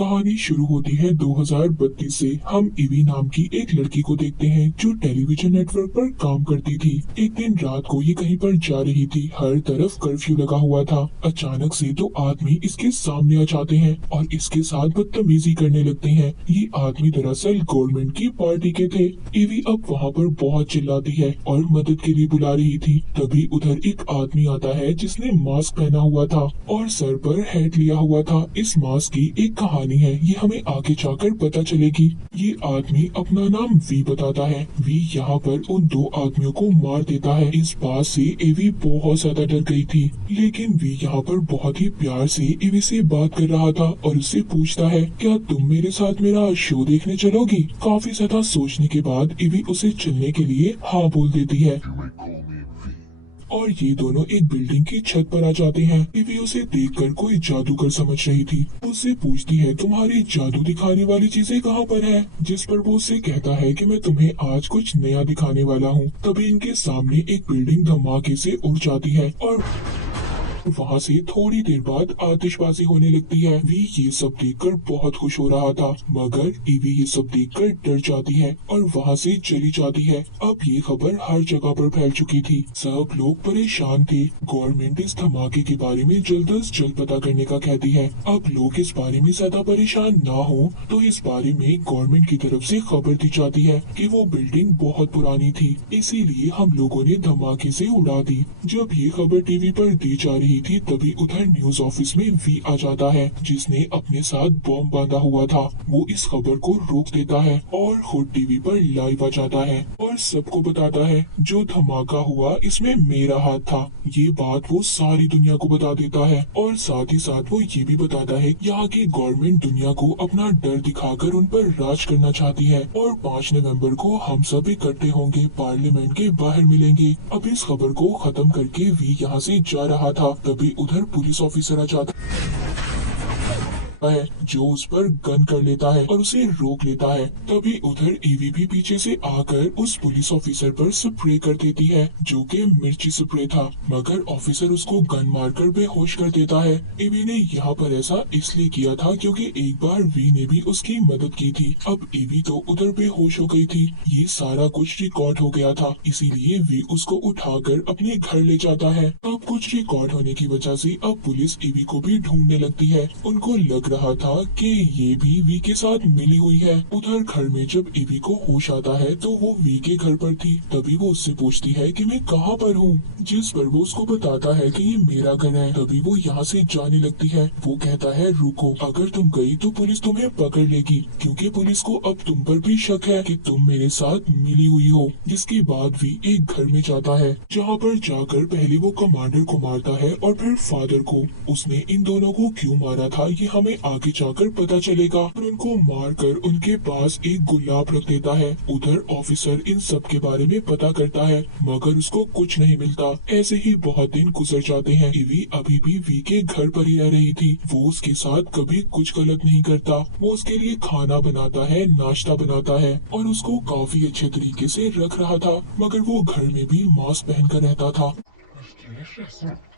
कहानी शुरू होती है 2032 से। हम ईवी नाम की एक लड़की को देखते हैं जो टेलीविजन नेटवर्क पर काम करती थी। एक दिन रात को ये कहीं पर जा रही थी, हर तरफ कर्फ्यू लगा हुआ था। अचानक से दो आदमी इसके सामने आ जाते हैं और इसके साथ बदतमीजी करने लगते हैं। ये आदमी दरअसल गवर्नमेंट की पार्टी के थे। ईवी अब वहाँ पर बहुत चिल्लाती है और मदद के लिए बुला रही थी। तभी उधर एक आदमी आता है जिसने मास्क पहना हुआ था और सर पर हैट लिया हुआ था। इस मास्क की एक कहानी है, ये हमें आगे जाकर पता चलेगी। ये आदमी अपना नाम वी बताता है। वी यहाँ पर उन दो आदमियों को मार देता है। इस बात से एवी बहुत ज्यादा डर गई थी, लेकिन वी यहाँ पर बहुत ही प्यार से एवी से बात कर रहा था और उससे पूछता है, क्या तुम मेरे साथ मेरा शो देखने चलोगी? काफी ज्यादा सोचने के बाद एवी उसे चलने के लिए हाँ बोल देती है और ये दोनों एक बिल्डिंग की छत पर आ जाते हैं। ईवी उसे देखकर कोई जादूगर समझ रही थी। उससे पूछती है, तुम्हारी जादू दिखाने वाली चीजें कहाँ पर है? जिस पर वो उससे कहता है कि मैं तुम्हें आज कुछ नया दिखाने वाला हूँ। तभी इनके सामने एक बिल्डिंग धमाके से उड़ जाती है और वहाँ से थोड़ी देर बाद आतिशबाजी होने लगती है। वी ये सब देखकर बहुत खुश हो रहा था, मगर ईवी ये सब देखकर डर जाती है और वहाँ से चली जाती है। अब ये खबर हर जगह पर फैल चुकी थी। सब लोग परेशान थे। गवर्नमेंट इस धमाके के बारे में जल्द अज जल्द पता करने का कहती है। अब लोग इस बारे में ज्यादा परेशान ना हो तो इस बारे में गवर्नमेंट की तरफ से खबर दी जाती है कि वो बिल्डिंग बहुत पुरानी थी, इसीलिए हम लोगों ने धमाके से उड़ा दी। जब ये खबर टीवी पर दी जा रही थी तभी उधर न्यूज ऑफिस में वी आ जाता है जिसने अपने साथ बॉम्ब बांधा हुआ था। वो इस खबर को रोक देता है और खुद टीवी पर लाइव आ जाता है और सबको बताता है, जो धमाका हुआ इसमें मेरा हाथ था। ये बात वो सारी दुनिया को बता देता है और साथ ही साथ वो ये भी बताता है, यहाँ की गवर्नमेंट दुनिया को अपना डर दिखाकर उन पर राज करना चाहती है और 5 नवंबर को हम सब इकट्ठे होंगे, पार्लियामेंट के बाहर मिलेंगे। अब इस खबर को खत्म करके वी यहाँ से जा रहा था, तभी उधर पुलिस ऑफिसर आ जाता है जो उस पर गन कर लेता है और उसे रोक लेता है। तभी उधर ईवी भी पीछे से आकर उस पुलिस ऑफिसर पर स्प्रे कर देती है जो कि मिर्ची स्प्रे था, मगर ऑफिसर उसको गन मारकर बेहोश कर देता है। ईवी ने यहाँ पर ऐसा इसलिए किया था क्योंकि एक बार वी ने भी उसकी मदद की थी। अब ईवी तो उधर बेहोश हो गई थी। ये सारा कुछ रिकॉर्ड हो गया था, इसीलिए वी उसको उठाकर अपने घर ले जाता है। अब कुछ रिकॉर्ड होने की वजह से अब पुलिस ईवी को भी ढूंढने लगती है। उनको लग रहा था कि ये भी वी के साथ मिली हुई है। उधर घर में जब ईवी को होश आता है तो वो वी के घर पर थी। तभी वो उससे पूछती है कि मैं कहाँ पर हूँ, जिस पर वो उसको बताता है कि ये मेरा घर है। तभी वो यहाँ से जाने लगती है। वो कहता है, रुको, अगर तुम गई तो पुलिस तुम्हें पकड़ लेगी, क्योंकि पुलिस को अब तुम पर भी शक है कि तुम मेरे साथ मिली हुई हो। जिसके बाद वी एक घर में जाता है, जहाँ पर जाकर पहले वो कमांडर को मारता है और फिर फादर को। उसने इन दोनों को क्यों मारा था ये हमें आगे जाकर पता चलेगा। और उनको मारकर उनके पास एक गुलाब रख देता है। उधर ऑफिसर इन सब के बारे में पता करता है, मगर उसको कुछ नहीं मिलता। ऐसे ही बहुत दिन गुजर जाते हैं। ईवी अभी भी वी के घर पर ही रह रही थी। वो उसके साथ कभी कुछ गलत नहीं करता। वो उसके लिए खाना बनाता है, नाश्ता बनाता है और उसको काफी अच्छे तरीके से रख रहा था, मगर वो घर में भी मास्क पहनकर रहता था।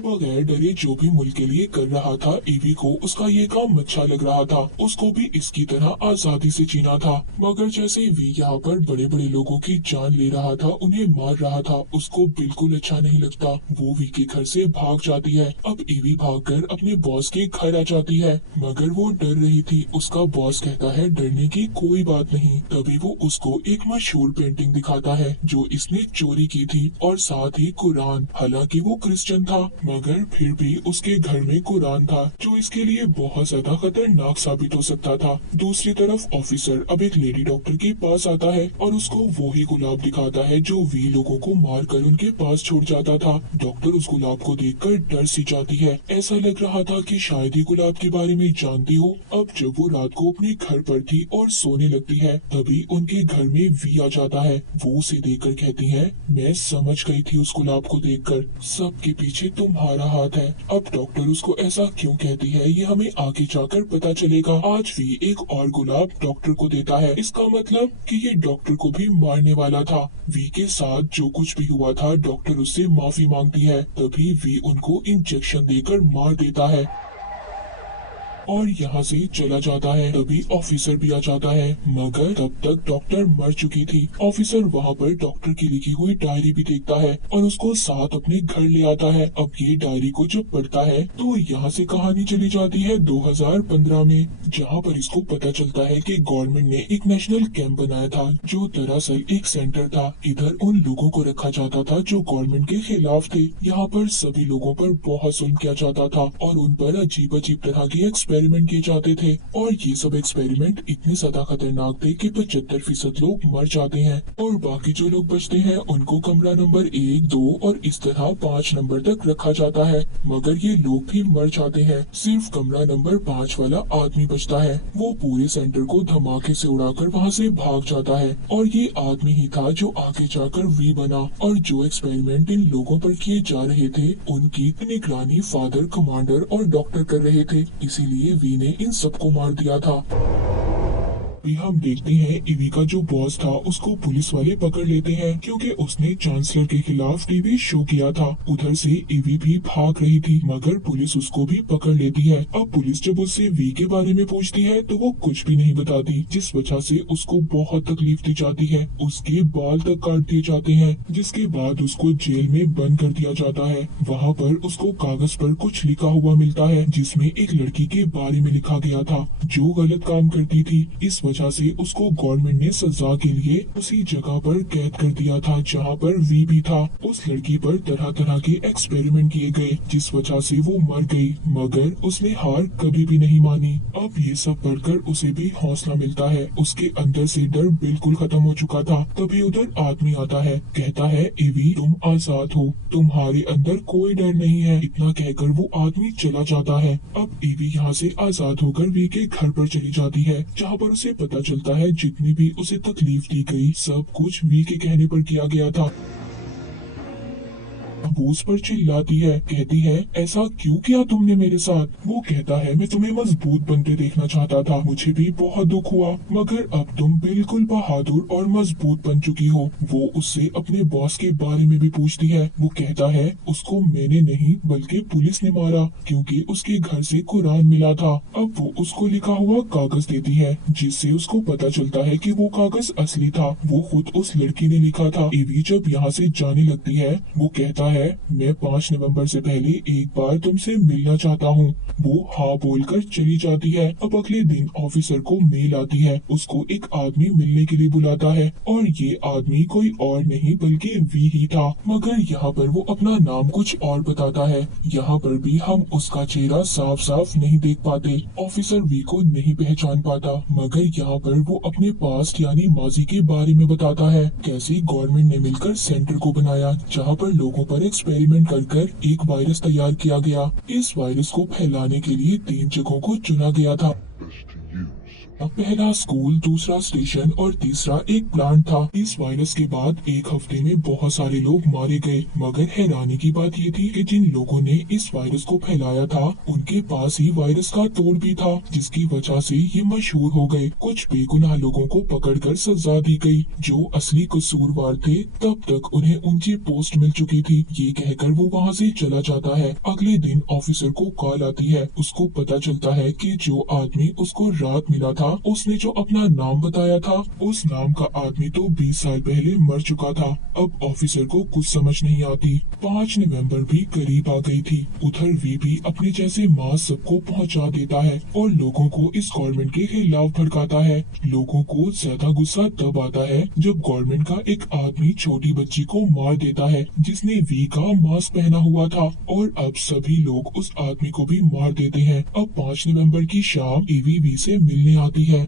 बगैर डरे जो भी मुल्क के लिए कर रहा था, ईवी को उसका ये काम अच्छा लग रहा था। उसको भी इसकी तरह आजादी से जीना था, मगर जैसे वी यहाँ पर बड़े बड़े लोगों की जान ले रहा था, उन्हें मार रहा था, उसको बिल्कुल अच्छा नहीं लगता। वो वी के घर से भाग जाती है। अब ईवी भागकर अपने बॉस के घर आ जाती है, मगर वो डर रही थी। उसका बॉस कहता है, डरने की कोई बात नहीं। तभी वो उसको एक मशहूर पेंटिंग दिखाता है जो इसने चोरी की थी और साथ ही कुरान। हालांकि वो क्रिश्चियन था, मगर फिर भी उसके घर में कुरान था, जो इसके लिए बहुत ज्यादा खतरनाक साबित हो सकता था। दूसरी तरफ ऑफिसर अब एक लेडी डॉक्टर के पास आता है और उसको वो ही गुलाब दिखाता है जो वी लोगों को मारकर उनके पास छोड़ जाता था। डॉक्टर उस गुलाब को देखकर डर सी जाती है। ऐसा लग रहा था कि शायद ही गुलाब के बारे में जानती हो। अब जब वो रात को अपने घर पर थी और सोने लगती है, तभी उनके घर में वी आ जाता है। वो उसे देखकर कहती है, मैं समझ गई थी उस गुलाब को देखकर, सबके पीछे तुम्हारा हाथ है। अब डॉक्टर उसको ऐसा क्यों कहती है ये हमें आगे जाकर पता चलेगा। आज भी एक और गुलाब डॉक्टर को देता है। इसका मतलब कि ये डॉक्टर को भी मारने वाला था। वी के साथ जो कुछ भी हुआ था, डॉक्टर उससे माफी मांगती है। तभी वी उनको इंजेक्शन देकर मार देता है। और यहाँ से चला जाता है। तभी ऑफिसर भी आ जाता है, मगर तब तक डॉक्टर मर चुकी थी। ऑफिसर वहाँ पर डॉक्टर की लिखी हुई डायरी भी देखता है और उसको साथ अपने घर ले आता है। अब ये डायरी को जब पढ़ता है तो यहाँ से कहानी चली जाती है 2015 में, जहाँ पर इसको पता चलता है कि गवर्नमेंट ने एक नेशनल कैंप बनाया था जो दरअसल एक सेंटर था। इधर उन लोगों को रखा जाता था जो गवर्नमेंट के खिलाफ थे। यहाँ पर सभी लोगों पर बहुत जुल्म किया जाता था और उन पर अजीब अजीब तरह के एक्सपेरिमेंट किए जाते थे और ये सब एक्सपेरिमेंट इतने ज्यादा खतरनाक थे कि 75% लोग मर जाते हैं और बाकी जो लोग बचते हैं उनको कमरा नंबर 1, 2 और इस तरह 5 नंबर तक रखा जाता है। मगर ये लोग भी मर जाते हैं। सिर्फ कमरा नंबर 5 वाला आदमी बचता है। वो पूरे सेंटर को धमाके से उड़ाकर वहाँ से भाग जाता है और ये आदमी ही था जो आगे जाकर वी बना और जो एक्सपेरिमेंट इन लोगों पर किए जा रहे थे उनकी निगरानी फादर, कमांडर और डॉक्टर कर रहे थे। इसीलिए वी ने इन सबको मार दिया था। अभी हम देखते हैं ईवी का जो बॉस था उसको पुलिस वाले पकड़ लेते हैं क्योंकि उसने चांसलर के खिलाफ टीवी शो किया था। उधर से ईवी भी भाग रही थी मगर पुलिस उसको भी पकड़ लेती है। अब पुलिस जब उससे वी के बारे में पूछती है तो वो कुछ भी नहीं बताती, जिस वजह से उसको बहुत तकलीफ दी जाती है। उसके बाल तक काट दिए जाते हैं, जिसके बाद उसको जेल में बंद कर दिया जाता है। वहाँ पर उसको कागज पर कुछ लिखा हुआ मिलता है जिसमें एक लड़की के बारे में लिखा गया था जो गलत काम करती थी। इस वजह से उसको गवर्नमेंट ने सजा के लिए उसी जगह पर कैद कर दिया था जहाँ पर वी भी था। उस लड़की पर तरह तरह के एक्सपेरिमेंट किए गए जिस वजह से वो मर गई, मगर उसने हार कभी भी नहीं मानी। अब ये सब पढ़कर उसे भी हौसला मिलता है। उसके अंदर से डर बिल्कुल खत्म हो चुका था। तभी उधर आदमी आता है, कहता है ईवी तुम आजाद हो, तुम्हारे अंदर कोई डर नहीं है। इतना कहकर वो आदमी चला जाता है। अब ईवी यहाँ से आजाद होकर वी के घर पर चली जाती है जहाँ पर उसे पता चलता है जितनी भी उसे तकलीफ दी गई सब कुछ वी के कहने पर किया गया था। वो उस पर चिल्लाती है, कहती है ऐसा क्यों किया तुमने मेरे साथ। वो कहता है मैं तुम्हें मजबूत बनते देखना चाहता था, मुझे भी बहुत दुख हुआ, मगर अब तुम बिल्कुल बहादुर और मजबूत बन चुकी हो। वो उससे अपने बॉस के बारे में भी पूछती है। वो कहता है उसको मैंने नहीं बल्कि पुलिस ने मारा क्योंकि उसके घर से कुरान मिला था। अब वो उसको लिखा हुआ कागज देती है जिससे उसको पता चलता है कि वो कागज असली था, वो खुद उस लड़की ने लिखा था। ईवी जब यहाँ से जाने लगती है वो कहता है मैं 5 नवंबर से पहले एक बार तुमसे मिलना चाहता हूँ। वो हाँ बोलकर चली जाती है। अब अगले दिन ऑफिसर को मेल आती है, उसको एक आदमी मिलने के लिए बुलाता है और ये आदमी कोई और नहीं बल्कि वी ही था, मगर यहाँ पर वो अपना नाम कुछ और बताता है। यहाँ पर भी हम उसका चेहरा साफ साफ नहीं देख पाते। ऑफिसर वी को नहीं पहचान पाता, मगर यहाँ पर वो अपने पास्ट यानी माजी के बारे में बताता है, कैसे गवर्नमेंट ने मिलकर सेंटर को बनाया जहाँ पर लोगों पर एक्सपेरिमेंट कर एक वायरस तैयार किया गया। इस वायरस को फैलाने के लिए 3 जगहों को चुना गया था। पहला स्कूल, दूसरा स्टेशन और तीसरा एक प्लांट था। इस वायरस के बाद एक हफ्ते में बहुत सारे लोग मारे गए, मगर हैरानी की बात ये थी कि जिन लोगों ने इस वायरस को फैलाया था उनके पास ही वायरस का तोड़ भी था, जिसकी वजह से ये मशहूर हो गए। कुछ बेगुनाह लोगों को पकड़कर सजा दी गई। जो असली कसूरवार थे तब तक उन्हें ऊंची पोस्ट मिल चुकी थी। ये कहकर वो वहाँ से चला जाता है। अगले दिन ऑफिसर को कॉल आती है। उसको पता चलता है कि जो आदमी उसको रात मिला था उसने जो अपना नाम बताया था उस नाम का आदमी तो 20 साल पहले मर चुका था। अब ऑफिसर को कुछ समझ नहीं आती। 5 नवंबर भी करीब आ गई थी। उधर वी भी अपने जैसे मास सबको पहुंचा देता है और लोगों को इस गवर्नमेंट के खिलाफ भड़काता है। लोगों को ज्यादा गुस्सा तब आता है जब गवर्नमेंट का एक आदमी छोटी बच्ची को मार देता है जिसने वी का मास्क पहना हुआ था, और अब सभी लोग उस आदमी को भी मार देते हैं। अब 5 नवंबर की शाम ईवी वी से मिलने आती है।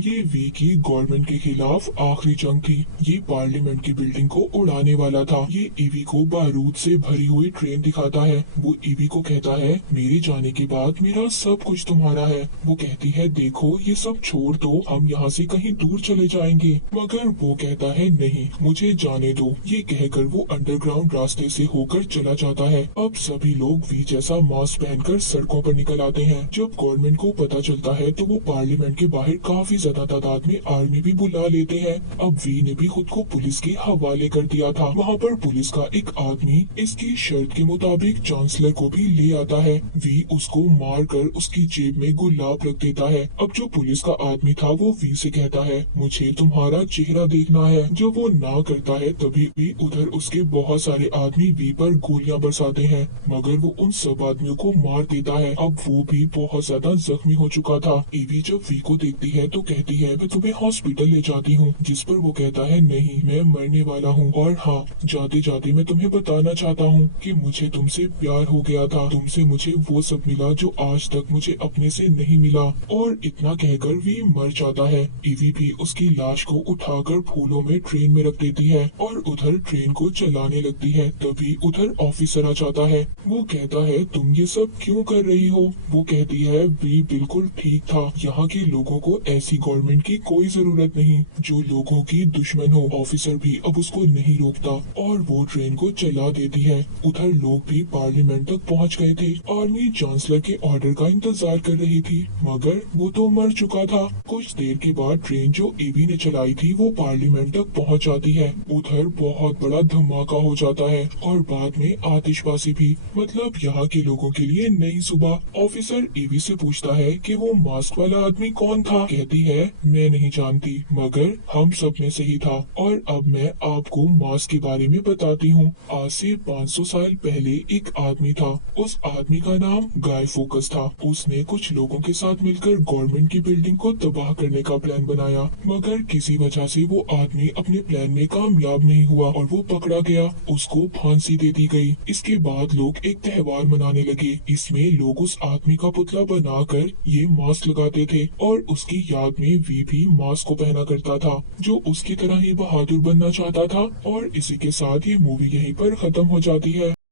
ये वी की गवर्नमेंट के खिलाफ आखिरी जंग थी। ये पार्लियामेंट की बिल्डिंग को उड़ाने वाला था। ये ईवी को बारूद से भरी हुई ट्रेन दिखाता है। वो ईवी को कहता है मेरे जाने के बाद मेरा सब कुछ तुम्हारा है। वो कहती है देखो ये सब छोड़ दो, हम यहाँ से कहीं दूर चले जाएंगे, मगर वो कहता है नहीं मुझे जाने दो। ये कहकर वो अंडरग्राउंड रास्ते से होकर चला जाता है। अब सभी लोग वी जैसा मास्क पहनकर सड़कों पर निकल आते हैं। जब गवर्नमेंट को पता चलता है तो वो पार्लियामेंट के बाहर काफी ज्यादा तादाद में आर्मी भी बुला लेते हैं। अब वी ने भी खुद को पुलिस के हवाले कर दिया था। वहाँ पर पुलिस का एक आदमी इसकी शर्त के मुताबिक चांसलर को भी ले आता है। वी उसको मार कर उसकी जेब में गुलाब रख देता है। अब जो पुलिस का आदमी था वो वी से कहता है, मुझे तुम्हारा चेहरा देखना है। जब वो ना करता है तभी भी उधर उसके बहुत सारे आदमी वी पर गोलियां बरसाते हैं, मगर वो उन सब आदमियों को मार देता है। अब वो भी बहुत ज्यादा जख्मी हो चुका था। ईवी जब वी को देखती है तो कहती है, मैं तुम्हें हॉस्पिटल ले जाती हूँ। जिस पर वो कहता है, नहीं, मैं मरने वाला हूँ, और हाँ, जाते जाते मैं तुम्हें बताना चाहता हूँ कि मुझे तुमसे प्यार हो गया था। तुमसे मुझे वो सब मिला जो आज तक मुझे अपने से नहीं मिला। और इतना कहकर वी मर जाता है। ईवी भी उसकी लाश को उठाकर फूलों में ट्रेन में रख देती है और उधर ट्रेन को चलाने लगती है। तभी उधर ऑफिसर आ जाता है। वो कहता है, तुम ये सब क्यों कर रही हो? वो कहती है, वी बिल्कुल ठीक था। यहाँ के लोगों को ऐसी गवर्नमेंट की कोई जरूरत नहीं जो लोगों की दुश्मन हो। ऑफिसर भी अब उसको नहीं रोकता और वो ट्रेन को चला देती है। उधर लोग भी पार्लियामेंट तक पहुँच गए थे। आर्मी चांसलर के ऑर्डर का इंतजार कर रही थी, मगर वो तो मर चुका था। कुछ देर के बाद ट्रेन जो ईवी ने चलाई थी वो पार्लियामेंट तक पहुँच जाती है। उधर बहुत बड़ा धमाका हो जाता है और बाद में आतिशबाजी भी, मतलब यहाँ के लोगों के लिए नई सुबह। ऑफिसर ईवी से पूछता है कि वो मास्क वाला आदमी कौन था? कहती है, मैं नहीं जानती, मगर हम सब में से ही था। और अब मैं आपको मास्क के बारे में बताती हूँ। आज से 500 साल पहले एक आदमी था। उस आदमी का नाम गाय फोकस था। उसने कुछ लोगों के साथ मिलकर गवर्नमेंट की बिल्डिंग को तबाह करने का प्लान बनाया, मगर किसी वजह से वो आदमी अपने प्लान में कामयाब नहीं हुआ और वो पकड़ा गया। उसको फांसी दे दी गई। इसके बाद लोग एक त्योहार मनाने लगे। इसमें लोग उस आदमी का पुतला बनाकर ये मास्क लगाते थे और उसकी याद में वी भी मास्क को पहना करता था, जो उसकी तरह ही बहादुर बनना चाहता था। और इसी के साथ ये मूवी यहीं पर खत्म हो जाती है।